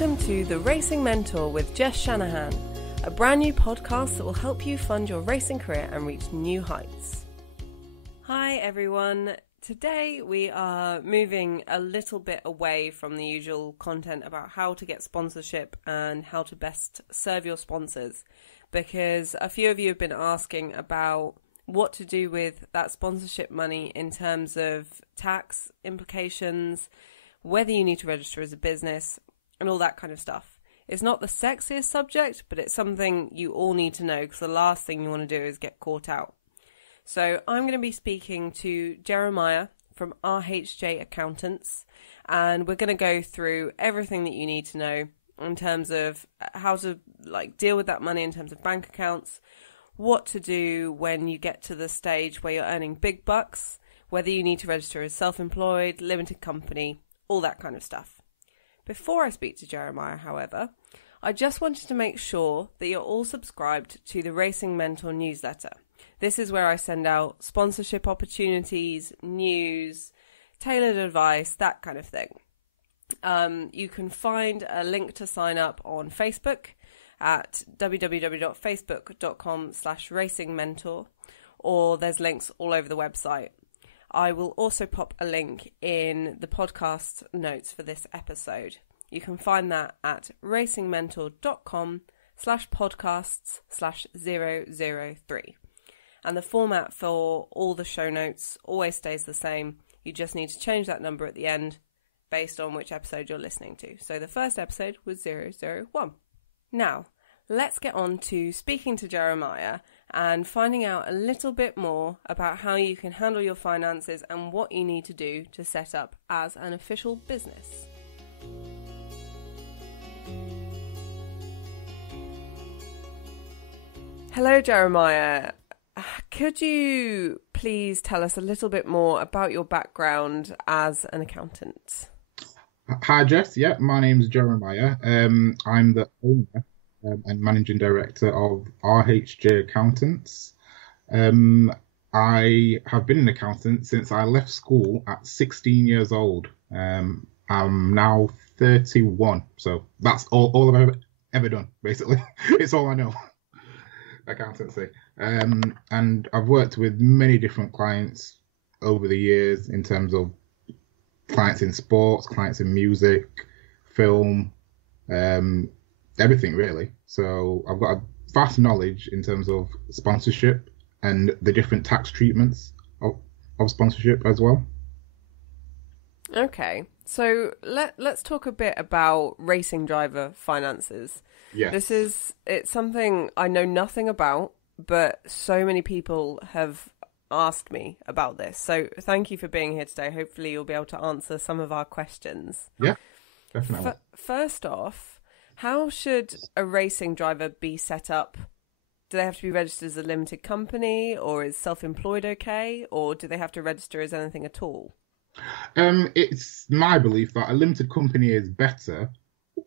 Welcome to The Racing Mentor with Jess Shanahan, a brand new podcast that will help you fund your racing career and reach new heights. Hi everyone. Today we are moving a little bit away from the usual content about how to get sponsorship and how to best serve your sponsors, because a few of you have been asking about what to do with that sponsorship money in terms of tax implications, whether you need to register as a business, and all that kind of stuff. It's not the sexiest subject, but it's something you all need to know, because the last thing you want to do is get caught out. So I'm going to be speaking to Jeremiah from RHJ Accountants, and we're going to go through everything that you need to know in terms of how to deal with that money in terms of bank accounts, what to do when you get to the stage where you're earning big bucks, whether you need to register as self-employed, limited company, all that kind of stuff. Before I speak to Jeremiah, however, I just wanted to make sure that you're all subscribed to the Racing Mentor newsletter. This is where I send out sponsorship opportunities, news, tailored advice, that kind of thing. You can find a link to sign up on Facebook at www.facebook.com/racingmentor, or there's links all over the website. I will also pop a link in the podcast notes for this episode. You can find that at racingmentor.com/podcasts/003. And the format for all the show notes always stays the same. You just need to change that number at the end based on which episode you're listening to. So the first episode was 001. Now, let's get on to speaking to Jeremiah and finding out a little bit more about how you can handle your finances and what you need to do to set up as an official business. Hello, Jeremiah. Could you please tell us a little bit more about your background as an accountant? Hi, Jess. Yeah, my name's Jeremiah. I'm the owner and managing director of RHJ Accountants. I have been an accountant since I left school at 16 years old. I'm now 31, so that's all I've ever done, basically. It's all I know, accountancy. And I've worked with many different clients over the years in terms of clients in sports, clients in music, film, everything really. So I've got a vast knowledge in terms of sponsorship and the different tax treatments of sponsorship as well. Okay, so let's talk a bit about racing driver finances. Yeah. It's something I know nothing about, but so many people have asked me about this. So thank you for being here today. Hopefully you'll be able to answer some of our questions. Yeah, definitely. First off, how should a racing driver be set up? Do they have to be registered as a limited company, or is self-employed okay, or do they have to register as anything at all? It's my belief that a limited company is better.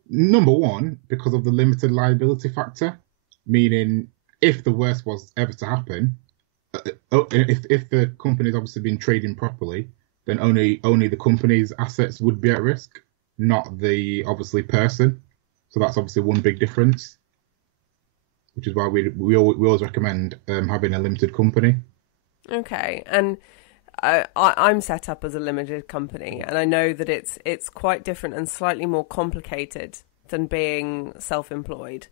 Number one, because of the limited liability factor, meaning if the worst was ever to happen, if the company's obviously been trading properly, then only the company's assets would be at risk, not the obviously person. So that's obviously one big difference, which is why we always recommend having a limited company. Okay, and I'm set up as a limited company, and I know that it's quite different and slightly more complicated than being self-employed.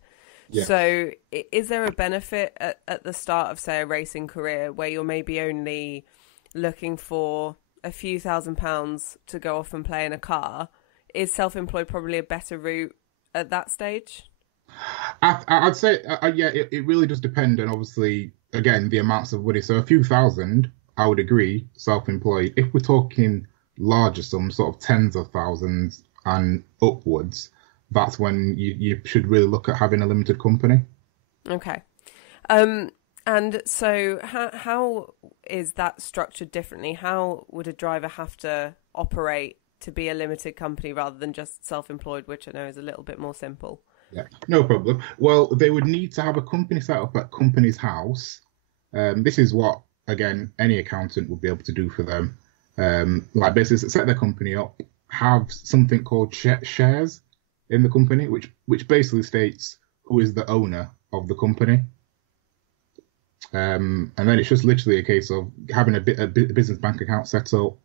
Yeah. So is there a benefit at the start of, say, a racing career where you're maybe only looking for a few £1,000s to go off and play in a car? Is self-employed probably a better route at that stage? I'd say, yeah, it really does depend on, obviously, again, the amounts of money. So a few thousand, I would agree, self-employed. If we're talking larger sums, sort of tens of thousands and upwards, that's when you should really look at having a limited company. Okay. And so how is that structured differently? How would a driver have to operate to be a limited company rather than just self-employed, which I know is a little bit more simple? Yeah, no problem. Well, they would need to have a company set up at company's house. This is what, again, any accountant would be able to do for them. Basically set their company up, have something called shares in the company, which basically states who is the owner of the company. And then it's just literally a case of having a business bank account set up,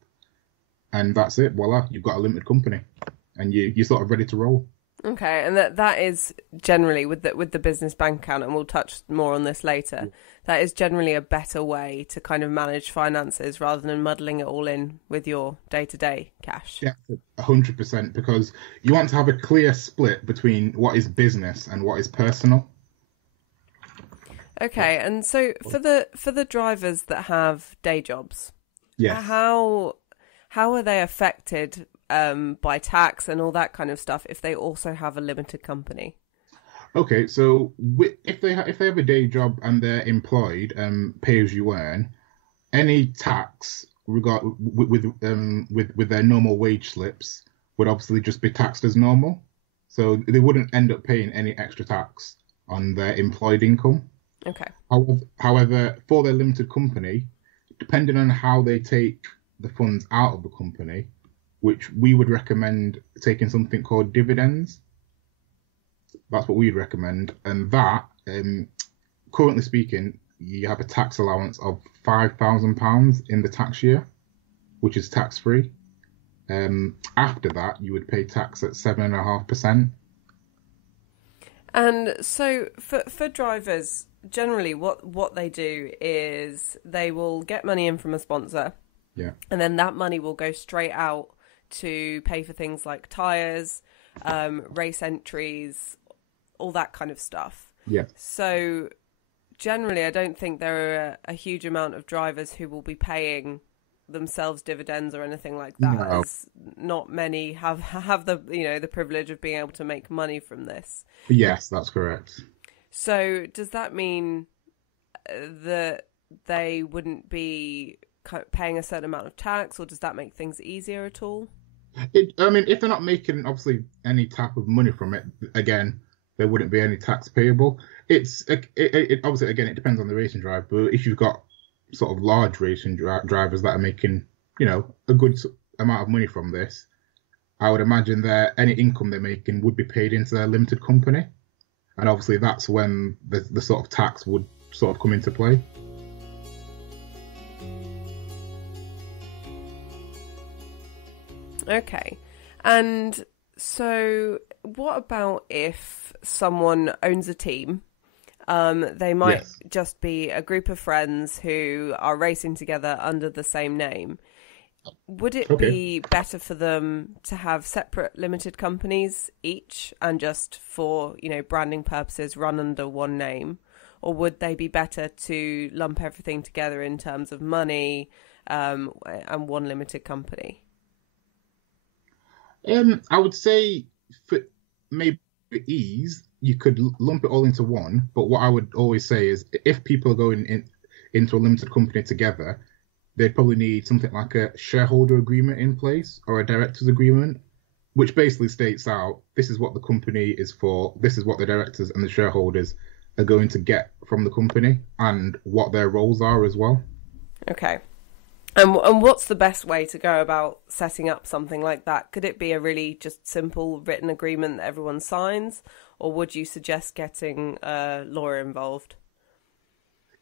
and that's it. Voila, you've got a limited company, and you're sort of ready to roll. Okay, and that is generally with the business bank account, and we'll touch more on this later. That is generally a better way to kind of manage finances rather than muddling it all in with your day-to-day cash. Yeah, 100%, because you want to have a clear split between what is business and what is personal. Okay, and so for the drivers that have day jobs, yes, how are they affected by tax and all that kind of stuff if they also have a limited company? Okay, so if they have a day job and they're employed, pay as you earn, any tax with their normal wage slips would obviously just be taxed as normal. So they wouldn't end up paying any extra tax on their employed income. Okay. However, for their limited company, depending on how they take the funds out of the company, which we would recommend taking something called dividends. That's what we'd recommend. And that, currently speaking, you have a tax allowance of £5,000 in the tax year, which is tax-free. After that, you would pay tax at 7.5%. And so for drivers, generally what they do is they will get money in from a sponsor. Yeah. And then that money will go straight out to pay for things like tyres, race entries, all that kind of stuff. Yeah. So generally, I don't think there are a huge amount of drivers who will be paying themselves dividends or anything like that. No. As not many have the the privilege of being able to make money from this. Yes, that's correct. So does that mean that they wouldn't be paying a certain amount of tax, or does that make things easier at all? I mean, if they're not making obviously any type of money from it, again, there wouldn't be any tax payable. It obviously, again, it depends on the racing drive, but if you've got sort of large racing drivers that are making, a good amount of money from this, I would imagine that any income they're making would be paid into their limited company. And obviously that's when the sort of tax would sort of come into play. Okay. And so what about if someone owns a team? They might just be a group of friends who are racing together under the same name. Would it be better for them to have separate limited companies each and just for, branding purposes run under one name? Or would they be better to lump everything together in terms of money and one limited company? I would say for maybe ease, you could lump it all into one. But what I would always say is if people are going into a limited company together, they'd probably need something like a shareholder agreement in place or a director's agreement, which basically states out this is what the company is for, this is what the directors and the shareholders are going to get from the company and what their roles are as well. Okay. And what's the best way to go about setting up something like that? Could it be a really just simple written agreement that everyone signs, or would you suggest getting a lawyer involved?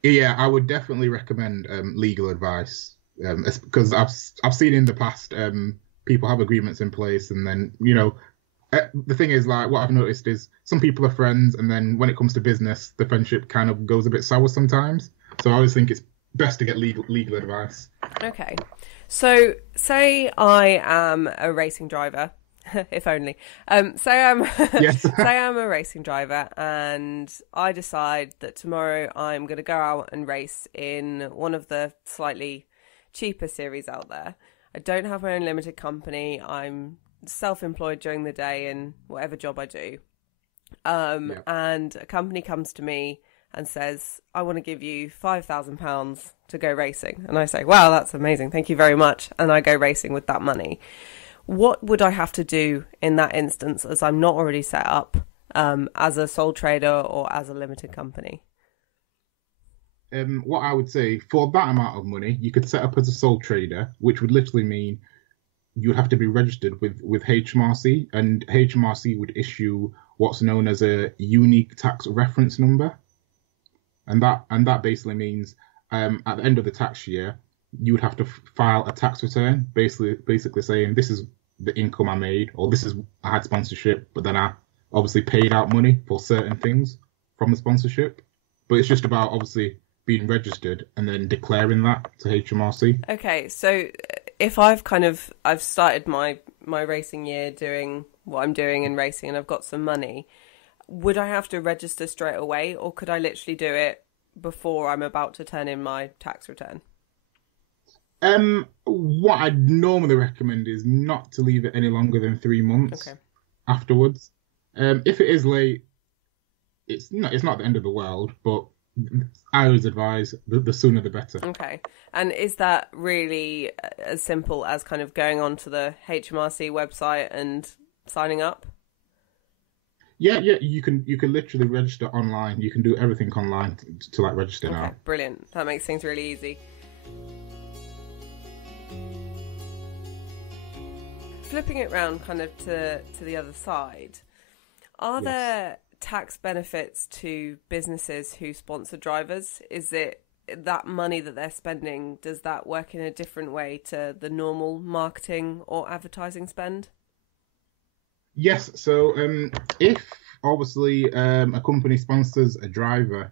Yeah, I would definitely recommend legal advice because I've seen in the past people have agreements in place, and then the thing is, like, what I've noticed is some people are friends, and then when it comes to business, the friendship kind of goes a bit sour sometimes. So I always think it's best to get legal advice. Okay, so say I am a racing driver. If only. Say I'm a racing driver and I decide that tomorrow I'm going to go out and race in one of the slightly cheaper series out there. I don't have my own limited company. I'm self-employed during the day in whatever job I do. And a company comes to me and says, I want to give you £5,000 to go racing. And I say, wow, that's amazing. Thank you very much. And I go racing with that money. What would I have to do in that instance, as I'm not already set up as a sole trader or as a limited company? What I would say, for that amount of money, you could set up as a sole trader, which would literally mean you'd have to be registered with HMRC, and HMRC would issue what's known as a unique tax reference number, and that basically means at the end of the tax year you would have to file a tax return, basically saying this is the income I made, or this is I had sponsorship, but then I obviously paid out money for certain things from the sponsorship. But it's just about obviously being registered and then declaring that to HMRC. Okay, so if I've started my racing year doing what I'm doing in racing and I've got some money, would I have to register straight away, or could I literally do it before I'm about to turn in my tax return? What I'd normally recommend is not to leave it any longer than 3 months afterwards. If it is late, it's not the end of the world, but I always advise the sooner the better. Okay. And is that really as simple as kind of going onto the HMRC website and signing up? Yeah, you can literally register online. You can do everything online to like register now. Brilliant. That makes things really easy. Flipping it round kind of to the other side, are there tax benefits to businesses who sponsor drivers? Is it that money that they're spending, does that work in a different way to the normal marketing or advertising spend? Yes, so if obviously a company sponsors a driver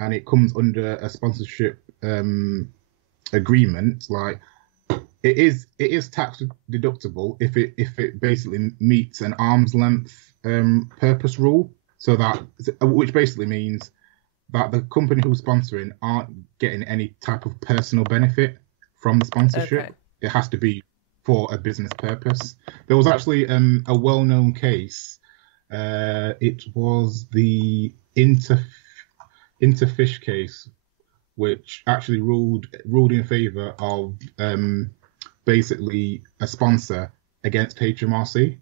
and it comes under a sponsorship agreement, like it is tax deductible if it basically meets an arm's length purpose rule, so that which basically means that the company who's sponsoring aren't getting any type of personal benefit from the sponsorship. Okay. It has to be for a business purpose. There was actually a well-known case. It was the Interfish case, which actually ruled in favour of basically a sponsor against HMRC,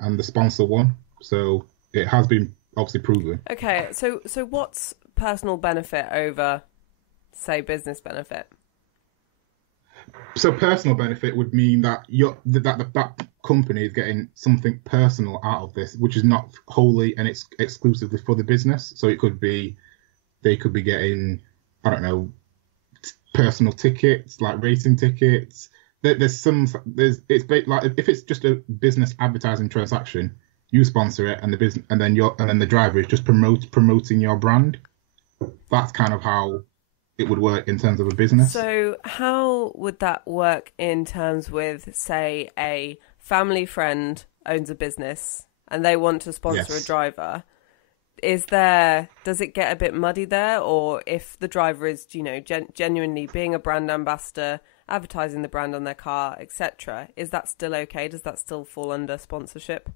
and the sponsor won. So it has been obviously proven. Okay, so what's personal benefit over, say, business benefit? So personal benefit would mean that that company is getting something personal out of this, which is not wholly and it's exclusively for the business. So it could be they could be getting, I don't know, personal tickets, like racing tickets. It's like if it's just a business advertising transaction, you sponsor it, and the business, and then the driver is just promoting your brand. That's kind of how it would work in terms of a business. So how would that work in terms with, say, a family friend owns a business and they want to sponsor a driver? Does it get a bit muddy there? Or if the driver is, genuinely being a brand ambassador, advertising the brand on their car, etc., is that still okay? Does that still fall under sponsorship?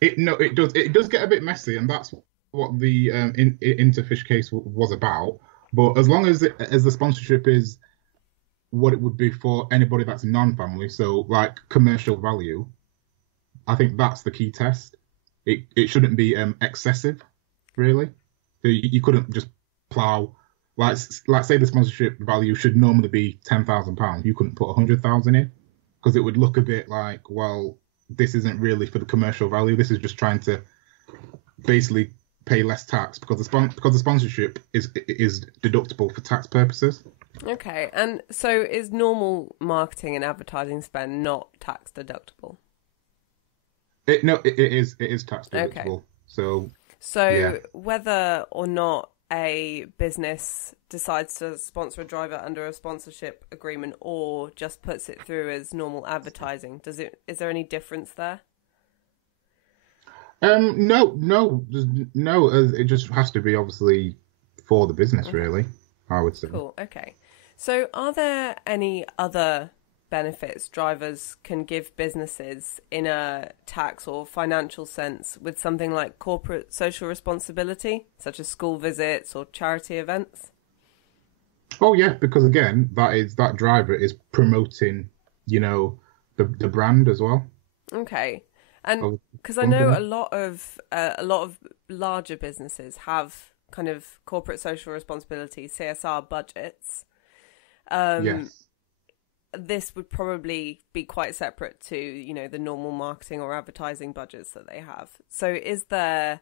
It does. It does get a bit messy, and that's what the Interfish case was about. But as long as the sponsorship is what it would be for anybody that's non-family, so like commercial value, I think that's the key test. It shouldn't be excessive, really. So you couldn't just plow, like say the sponsorship value should normally be £10,000. You couldn't put 100,000 in, because it would look a bit like, well, this isn't really for the commercial value. This is just trying to basically pay less tax because the sponsorship is deductible for tax purposes. Okay, and so is normal marketing and advertising spend not tax deductible? It is tax deductible. Okay. So whether or not a business decides to sponsor a driver under a sponsorship agreement or just puts it through as normal advertising, is there any difference there? No. It just has to be obviously for the business, really, I would say. Cool. Okay. So, are there any other benefits drivers can give businesses in a tax or financial sense with something like corporate social responsibility, such as school visits or charity events? Oh yeah, because again, that driver is promoting, the brand as well. Okay. And because I know a lot of larger businesses have kind of corporate social responsibility, CSR budgets. Yes. this would probably be quite separate to, you know, the normal marketing or advertising budgets that they have. So is there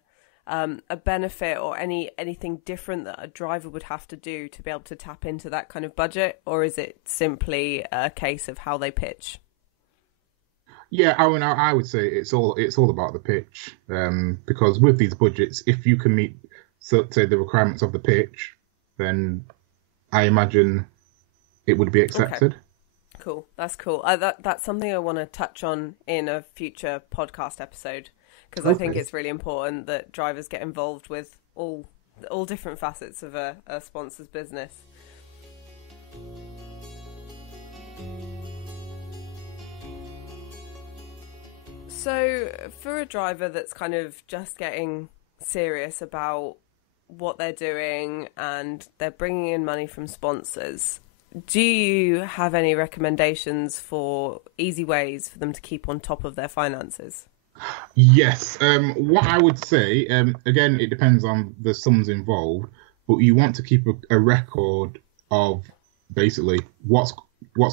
a benefit or anything different that a driver would have to do to be able to tap into that kind of budget, or is it simply a case of how they pitch? Yeah, I would say it's all about the pitch, because with these budgets, if you can meet, so, say, the requirements of the pitch, then I imagine it would be accepted. Okay. Cool, that's cool. That's something I want to touch on in a future podcast episode, because I think it's really important that drivers get involved with all different facets of a sponsor's business. So for a driver that's kind of just getting serious about what they're doing and they're bringing in money from sponsors, do you have any recommendations for easy ways for them to keep on top of their finances? Yes. What I would say, again, it depends on the sums involved, but you want to keep a record of basically what's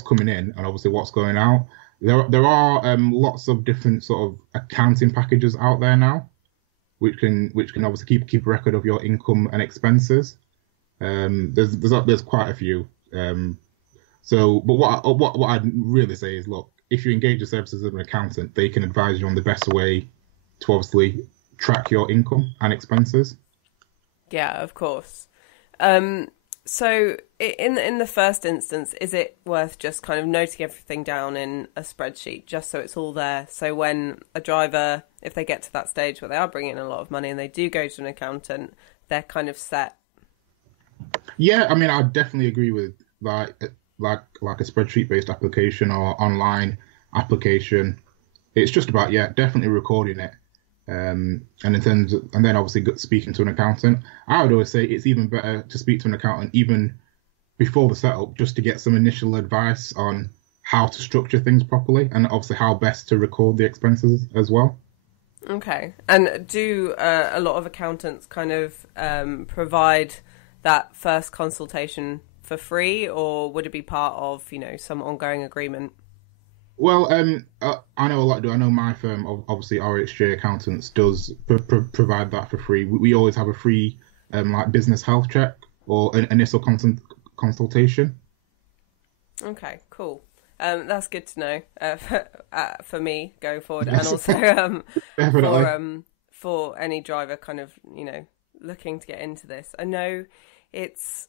coming in and obviously what's going out. There are lots of different sort of accounting packages out there now, which can obviously keep a record of your income and expenses. There's quite a few. But what I'd really say is, look, if you engage the services of an accountant, they can advise you on the best way to obviously track your income and expenses. Yeah, of course. So in the first instance, is it worth just kind of noting everything down in a spreadsheet just so it's all there? So when a driver, if they get to that stage where they are bringing in a lot of money and they do go to an accountant, they're kind of set. Yeah, I mean, I definitely agree with like a spreadsheet-based application or online application. It's just about, definitely recording it. And then obviously speaking to an accountant. I would always say it's even better to speak to an accountant even before the setup, just to get some initial advice on how to structure things properly and obviously how best to record the expenses as well. Okay. And do a lot of accountants kind of provide that first consultation for free, or would it be part of, you know, some ongoing agreement? Well, I know a lot do. I know my firm, obviously RHJ Accountants, does provide that for free. We always have a free like business health check or an initial consultation. Okay, cool. That's good to know for me going forward, and also for any driver kind of, you know, looking to get into this. I know it's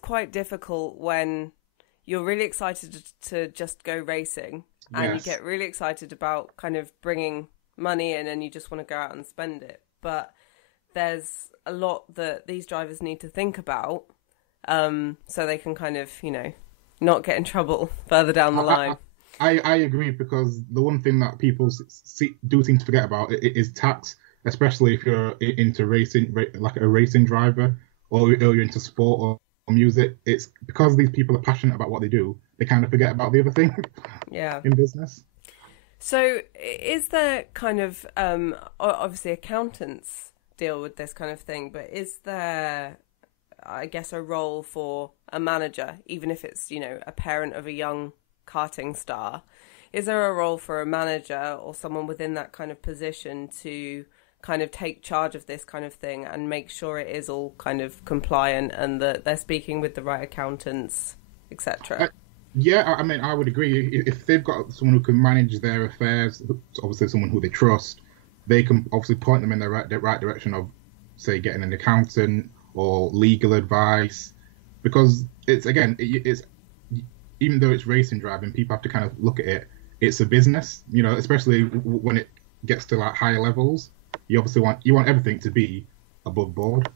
quite difficult when you're really excited to just go racing and you get really excited about kind of bringing money in and you just want to go out and spend it. But there's a lot that these drivers need to think about so they can kind of, you know, not get in trouble further down the line. I agree, because the one thing that people do seem to forget about is tax, especially if you're into racing, like a racing driver, or you're into sport or music. It's because these people are passionate about what they do, they kind of forget about the other thing in business. So is there kind of obviously accountants deal with this kind of thing, but is there, I guess, a role for a manager, even if it's, you know, a parent of a young karting star? Is there a role for a manager or someone within that kind of position to kind of take charge of this kind of thing and make sure it is all kind of compliant and that they're speaking with the right accountants, etc.? I mean, I would agree. If they've got someone who can manage their affairs, obviously someone who they trust, they can obviously point them in the right direction of, say, getting an accountant or legal advice. Because it's even though it's racing driving, people have to kind of look at it. It's a business, you know, especially when it gets to like higher levels. You obviously want everything to be above board.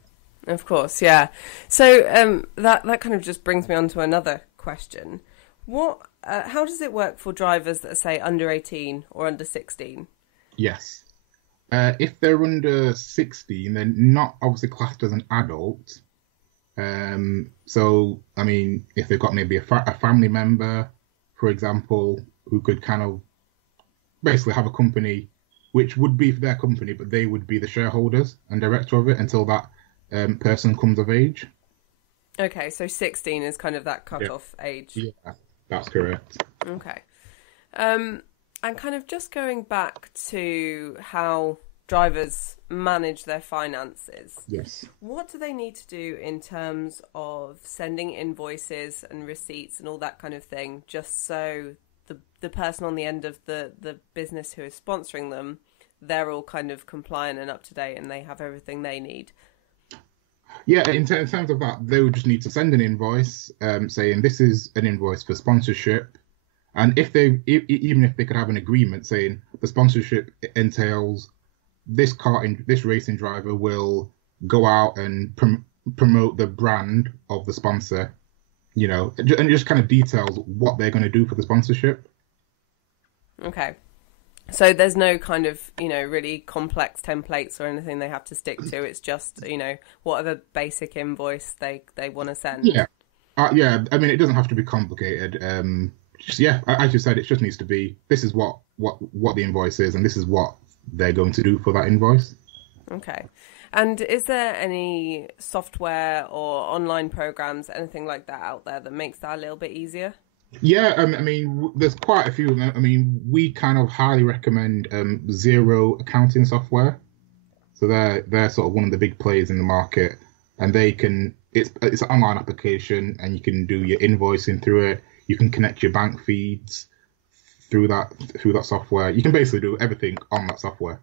Of course, yeah. So that kind of just brings me on to another question. How does it work for drivers that are, say, under 18 or under 16? Yes. If they're under 16, they're not obviously classed as an adult. So, I mean, if they've got maybe a family member, for example, who could kind of basically have a company, which would be for their company, but they would be the shareholders and director of it until that person comes of age. Okay, so 16 is kind of that cut-off age. Yeah. That's correct. Okay. And kind of just going back to how drivers manage their finances. Yes. What do they need to do in terms of sending invoices and receipts and all that kind of thing, just so the person on the end of the business who is sponsoring them, they're all kind of compliant and up to date and they have everything they need? Yeah, in terms of that, they would just need to send an invoice saying this is an invoice for sponsorship. And even if they could have an agreement saying the sponsorship entails this racing driver will go out and promote the brand of the sponsor, and it just kind of details what they're going to do for the sponsorship. Okay. So there's no kind of, really complex templates or anything they have to stick to. It's just, whatever basic invoice they want to send. Yeah. Yeah. I mean, it doesn't have to be complicated. As you said, it just needs to be, this is what the invoice is and this is what they're going to do for that invoice. Okay. And is there any software or online programs, anything like that out there that makes that a little bit easier? Yeah, I mean, there's quite a few. I mean, we kind of highly recommend Xero accounting software. So they're sort of one of the big players in the market, and it's an online application, and you can do your invoicing through it. You can connect your bank feeds through that software. You can basically do everything on that software.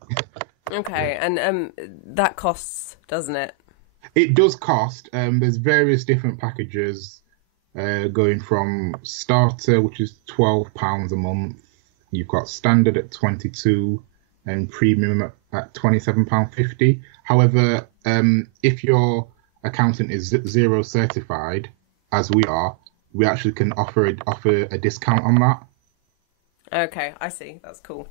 Okay, and that costs, doesn't it? It does cost. There's various different packages. Going from starter, which is £12 a month. You've got standard at £22 and premium at £27.50. However, if your accountant is Xero certified, as we are, we actually can offer a discount on that. Okay, I see. That's cool.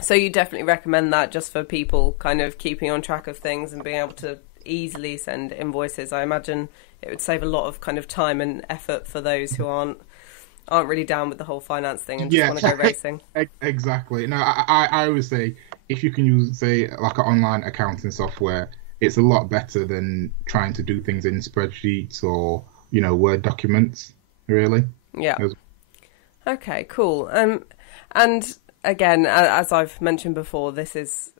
So you definitely recommend that just for people kind of keeping on track of things and being able to easily send invoices. I imagine it would save a lot of kind of time and effort for those who aren't really down with the whole finance thing and just want to go racing. Exactly. No, I always say if you can use, say, like an online accounting software, it's a lot better than trying to do things in spreadsheets or Word documents. Really. Yeah. Okay. Cool. And again, as I've mentioned before, this is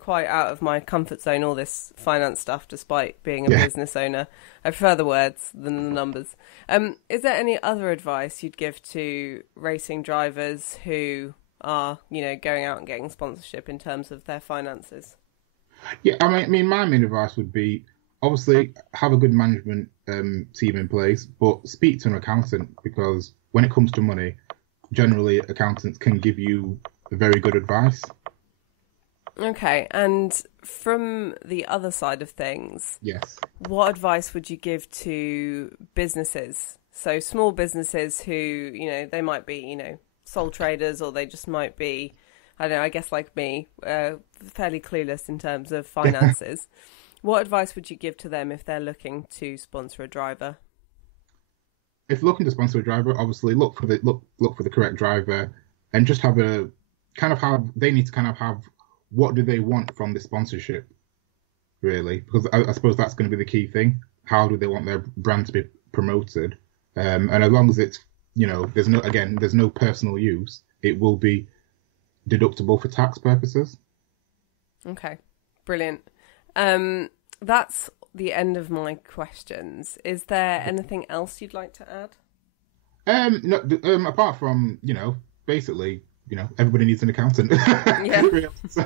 quite out of my comfort zone, all this finance stuff, despite being a business owner. I prefer the words than the numbers. Is there any other advice you'd give to racing drivers who are, going out and getting sponsorship in terms of their finances? Yeah, I mean, my main advice would be, obviously, have a good management team in place, but speak to an accountant, because when it comes to money, generally accountants can give you very good advice. Okay, and from the other side of things, yes, what advice would you give to businesses? So small businesses who, they might be, sole traders, or they just might be, I don't know, I guess like me, fairly clueless in terms of finances. What advice would you give to them if they're looking to sponsor a driver? If looking to sponsor a driver, obviously look for the correct driver, and just they need to kind of have, what do they want from the sponsorship, really? Because I suppose that's going to be the key thing. How do they want their brand to be promoted? And as long as it's, there's no personal use, it will be deductible for tax purposes. Okay, brilliant. That's the end of my questions. Is there anything else you'd like to add? No, apart from, basically, everybody needs an accountant. Yeah. So,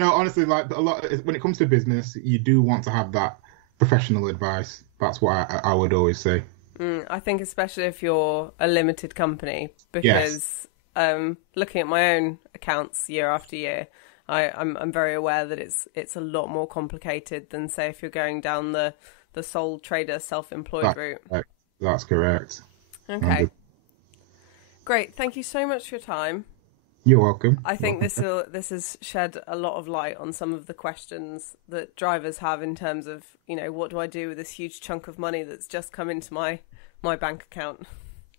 honestly, like a lot, when it comes to business, you do want to have that professional advice. That's what I would always say. I think especially if you're a limited company, because looking at my own accounts year after year, I'm very aware that it's a lot more complicated than, say, if you're going down the sole trader self-employed route. That's correct. Okay. Great. Thank you so much for your time. You're welcome. I think this has shed a lot of light on some of the questions that drivers have in terms of, what do I do with this huge chunk of money that's just come into my bank account?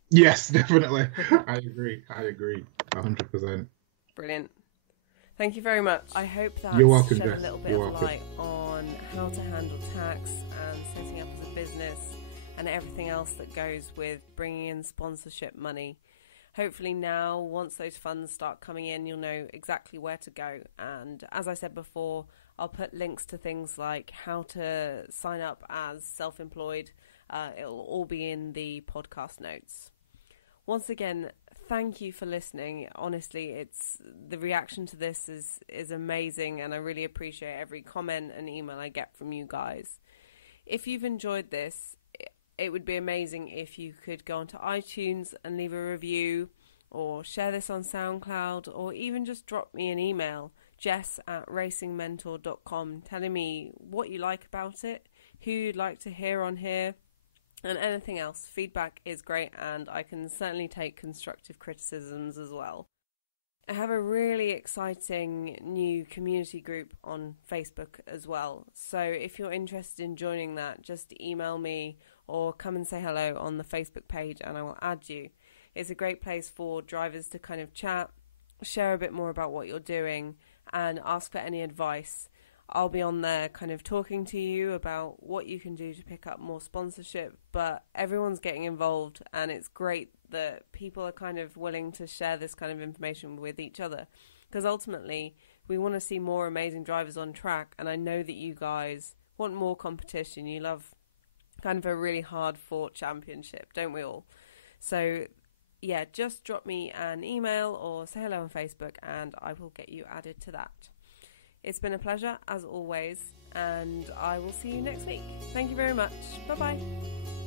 Yes, definitely. I agree. 100%. Brilliant. Thank you very much. I hope that You're welcome, shed Jess. a little bit of light on how to handle tax and setting up as a business, and everything else that goes with bringing in sponsorship money. Hopefully now, once those funds start coming in, you'll know exactly where to go. And as I said before, I'll put links to things like how to sign up as self-employed. It'll all be in the podcast notes. Once again, thank you for listening. Honestly, the reaction to this is amazing, and I really appreciate every comment and email I get from you guys. If you've enjoyed this, it would be amazing if you could go onto iTunes and leave a review, or share this on SoundCloud, or even just drop me an email, jess@racingmentor.com, telling me what you like about it, who you'd like to hear on here, and anything else. Feedback is great, and I can certainly take constructive criticisms as well. I have a really exciting new community group on Facebook as well. So if you're interested in joining that, just email me or come and say hello on the Facebook page and I will add you. It's a great place for drivers to kind of chat, share a bit more about what you're doing, and ask for any advice. I'll be on there kind of talking to you about what you can do to pick up more sponsorship, but everyone's getting involved, and it's great that people are kind of willing to share this kind of information with each other, because ultimately we want to see more amazing drivers on track, and I know that you guys want more competition. You love kind of a really hard fought championship, don't we all? So yeah, just drop me an email or say hello on Facebook and I will get you added to that. It's been a pleasure, as always, and I will see you next week. Thank you very much. Bye-bye.